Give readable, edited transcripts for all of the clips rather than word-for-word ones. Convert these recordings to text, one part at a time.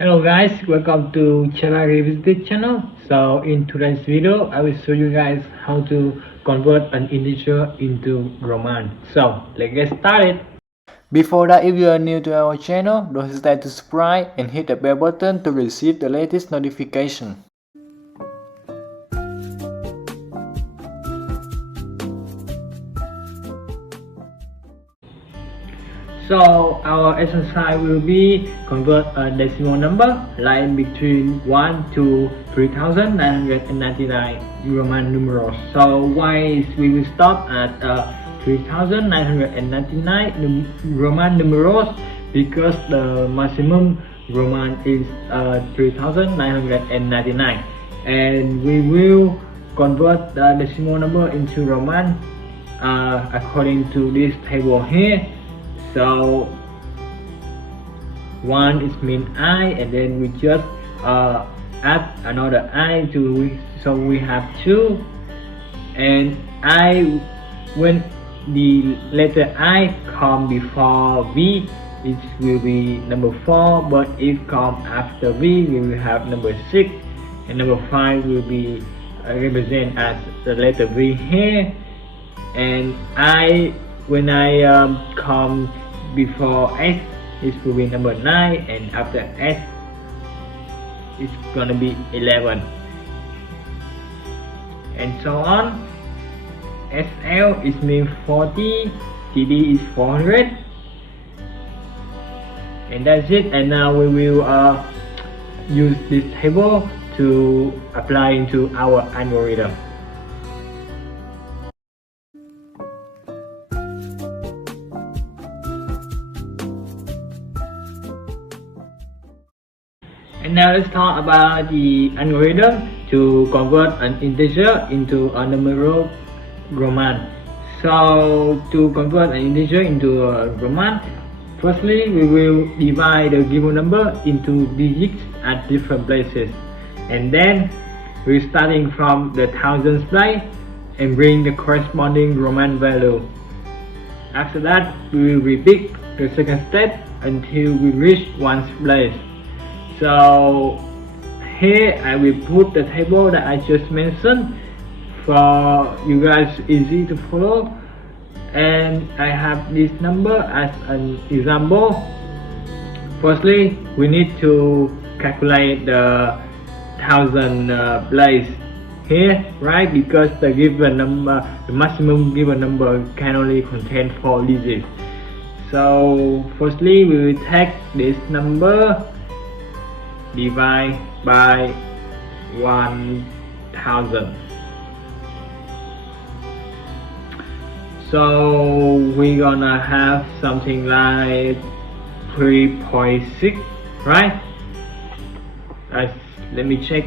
Hello guys, welcome to Chela Revisited channel. So in today's video, I will show you guys how to convert an integer into Roman. So let's get started. Before that, if you are new to our channel, don't hesitate to subscribe and hit the bell button to receive the latest notification. So our exercise will be convert a decimal number lying between 1 to 3999 Roman numerals. So why we will stop at 3999 Roman numerals? Because the maximum Roman is 3999, and we will convert the decimal number into Roman according to this table here. So 1 is mean I, and then we just add another I to, so we have 2, and I, when the letter I come before V, it will be number 4, but if come after V, we will have number 6, and number 5 will be represent as the letter V here, and I, when I come before S, it will be number 9, and after S, it's gonna be 11, and so on. SL is mean 40, TD is 400, and that's it. And now we will use this table to apply into our algorithm. And now let's talk about the algorithm to convert an integer into a numeral Roman. So to convert an integer into a Roman, firstly we will divide the given number into digits at different places, and then we're starting from the thousands place and bring the corresponding Roman value. After that, we will repeat the second step until we reach ones place. So here I will put the table that I just mentioned for you guys easy to follow, and I have this number as an example. Firstly, we need to calculate the thousand place here, right? Because the given number, the maximum given number can only contain 4 digits. So firstly, we will take this number, divide by 1000. So we're gonna have something like 3.6, right? Let me check.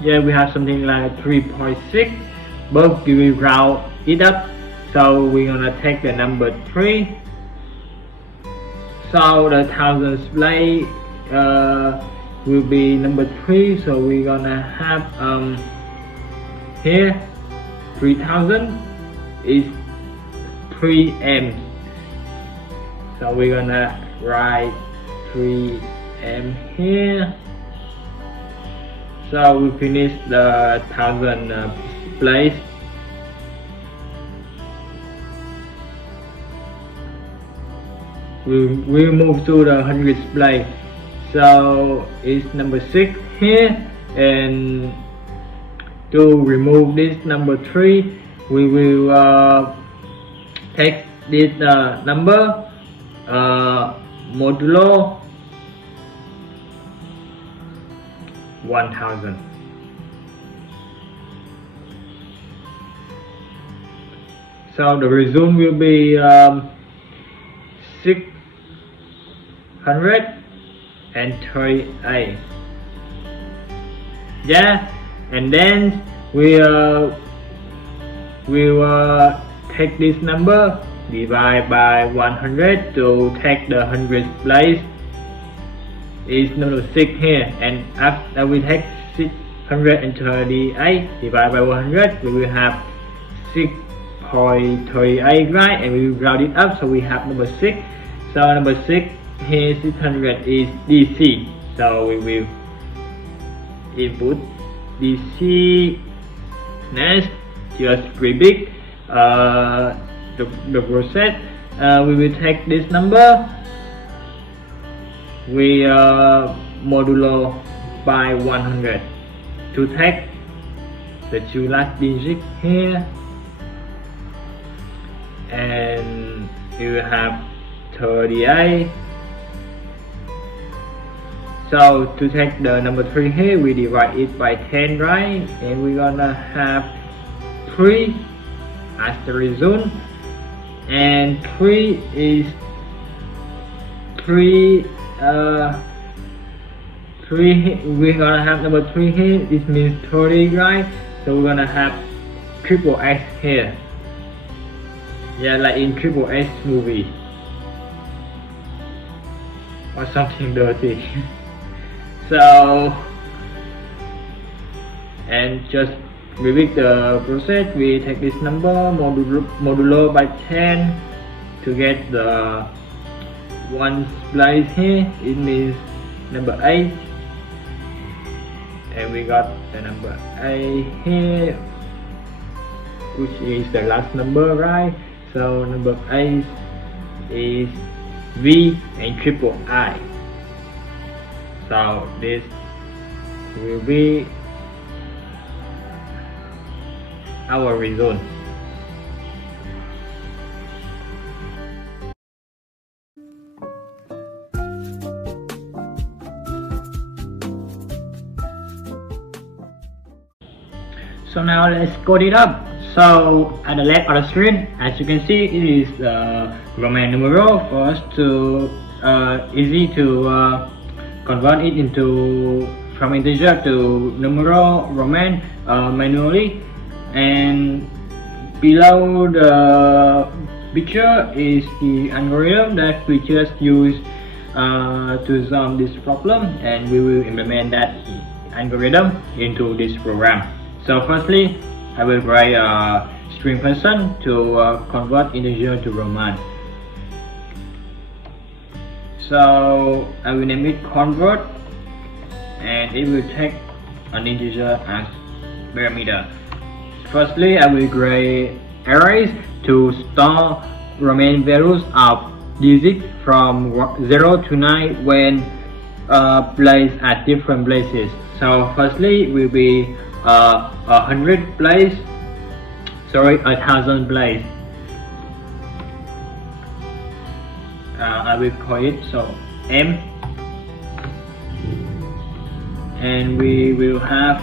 Yeah, we have something like 3.6, but we will round it up, so we're gonna take the number 3. So the thousands place will be number 3, so we're gonna have here 3000 is 3m, so we're gonna write 3m here. So we finish the thousand place. We move to the hundreds place. So it's number 6 here, and to remove this number 3, we will take this number modulo 1000. So the result will be 638. Yeah, and then we will take this number, divide by 100 to take the hundredth place. Is number 6 here, and after we take 638 divided by 100, we will have 6.38, right? And we will round it up, so we have number 6. So number 6 here 600 is DC, so we will input DC. Next, just predict the process. We will take this number, we modulo by 100 to take the two last digits here, and we will have 38. So to take the number 3 here, we divide it by 10, right? And we're gonna have 3 as the result. And 3 is 3, we're gonna have number 3 here. This means 30, right? So we're gonna have triple X here. Yeah, like in triple X movie. Or something dirty. So, and just repeat the process. We take this number modulo by 10 to get the one place here. It means number 8, and we got the number 8 here, which is the last number, right? So number 8 is V and triple I. So this will be our result. So now let's code it up. So at the left of the screen, as you can see, it is the Roman numeral. For us to easy to convert it into from integer to numeral Roman manually. And below the picture is the algorithm that we just use to solve this problem, and we will implement that algorithm into this program. So firstly, I will write a string function to convert integer to Roman. So I will name it convert, and it will take an integer as parameter. Firstly, I will create arrays to store Roman values of digits from 0 to 9 when placed at different places. So firstly will be 100 place, sorry, 1000 place. I will call it so M, and we will have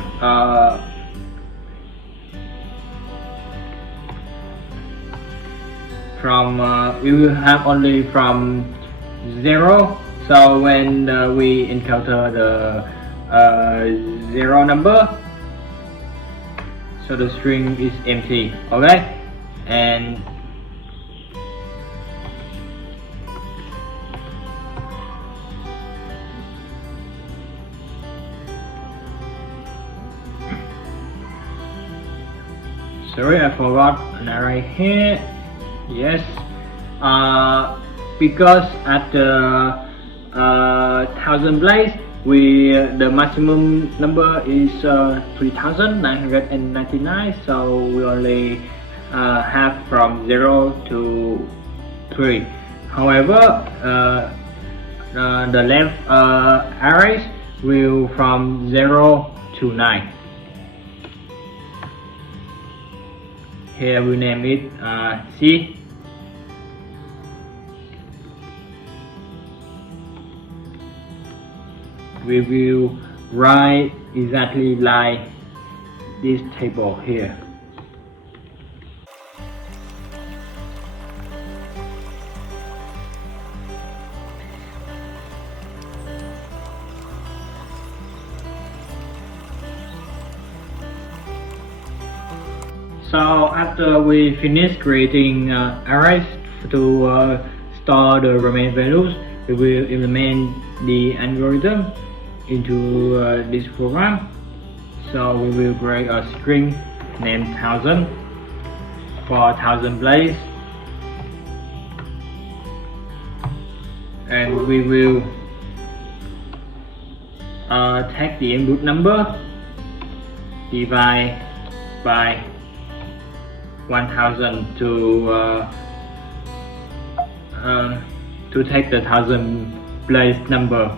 we will have only from 0. So when we encounter the 0 number, so the string is empty. Okay, and sorry, I forgot an array here. Yes, because at the 1000 place, the maximum number is 3999. So we only have from 0 to 3. However, the length arrays will from 0 to 9. Here we name it C. We will write exactly like this table here. So after we finish creating arrays to store the Roman values, we will implement the algorithm into this program. So we will create a string named 1000. for 1000 place, and we will take the input number, divide by 1000 to take the 1000 place number.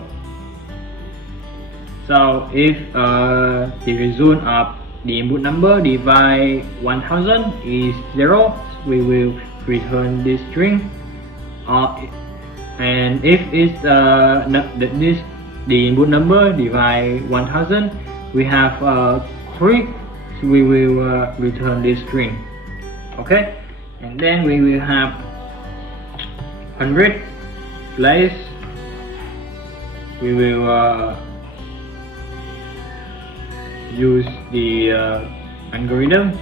So if the result of the input number divide 1000 is 0, we will return this string. And if it's the input number divide 1000, we have 3, so we will return this string. Okay, and then we will have 100 place. We will use the algorithm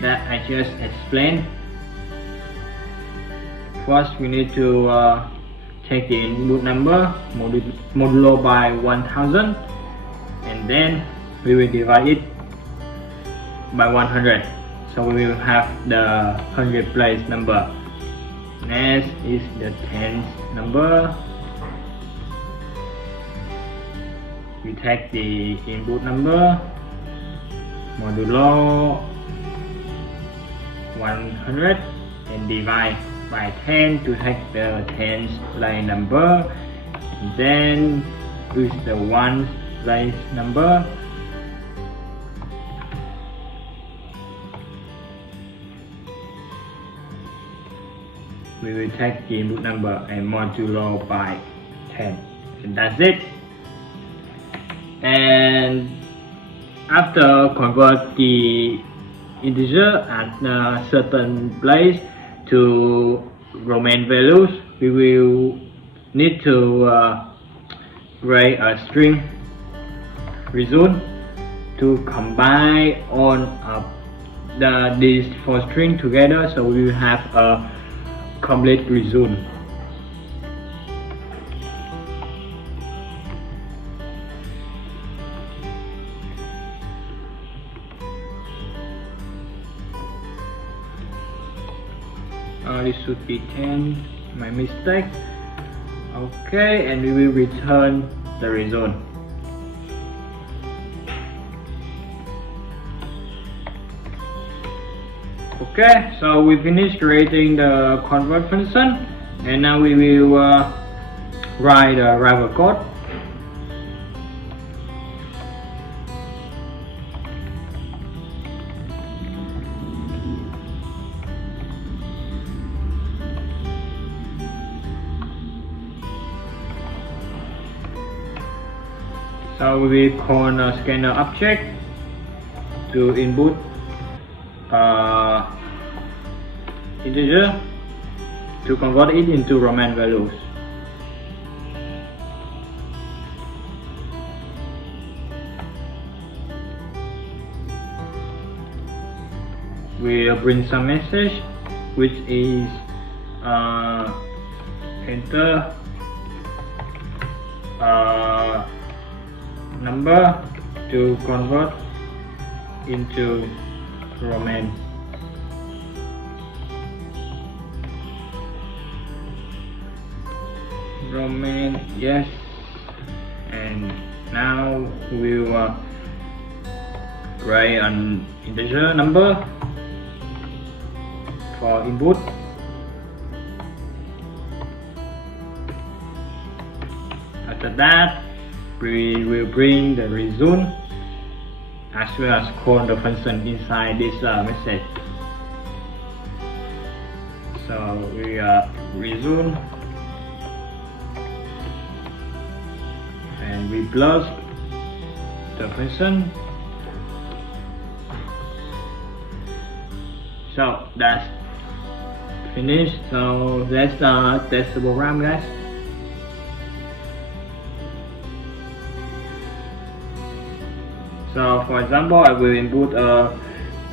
that I just explained. First, we need to take the input number modulo by 1000, and then we will divide it by 100. So we will have the 100 place number. Next is the tens number. We take the input number modulo 100 and divide by 10 to take the tens place number, and then use the ones place number. We will take the input number and modulo by 10, and that's it. And after convert the integer at a certain place to Roman values, we will need to write a string result to combine all of these 4 strings together, so we will have a complete result. This should be 10, my mistake. Okay, and we will return the result. Okay, so we finished creating the convert function, and now we will write the driver code. So we will call a scanner object to input integer to convert it into Roman values. We'll print some message, which is enter number to convert into Roman. Yes, and now we will write an integer number for input. After that, we will bring the result as well as call the function inside this message. So we result, and we plus the function. So that's finished. So let's test the program, guys. So for example, I will input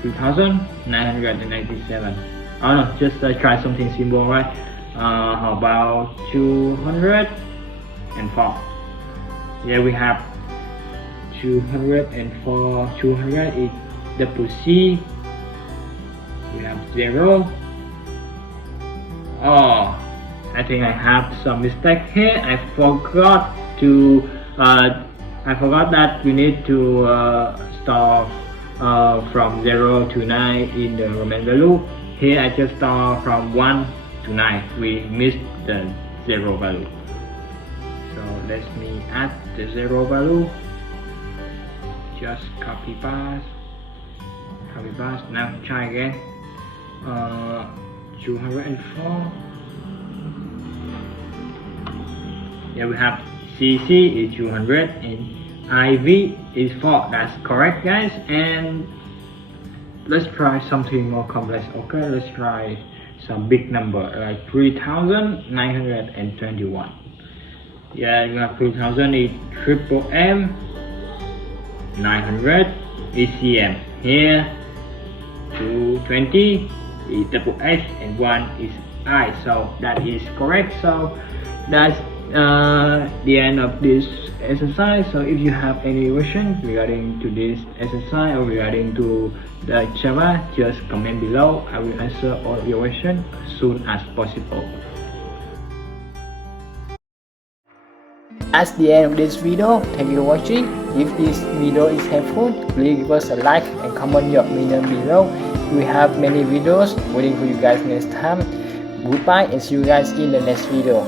2,997. Oh no, just try something simple, right? How about 204? Yeah, we have 204. 200 is double C. We have 0. Oh, I think I have some mistake here. I forgot that we need to store from 0 to 9 in the Roman value. Here I just store from 1 to 9. We missed the 0 value. So let me add the 0 value. Just copy paste. Now try again. 204. Yeah, we have CC is 200 and IV is 4. That's correct, guys. And let's try something more complex. Okay, let's try some big number like 3,921. Yeah, you have 3,000 is triple M, 900 is CM. Here 220 is double S and 1 is I. So that is correct. So that's the end of this exercise. So if you have any question regarding to this exercise or regarding to the Java, just comment below. I will answer all your questions as soon as possible. That's the end of this video. Thank you for watching. If this video is helpful, please give us a like and comment your opinion below. We have many videos waiting for you guys next time. Goodbye and see you guys in the next video.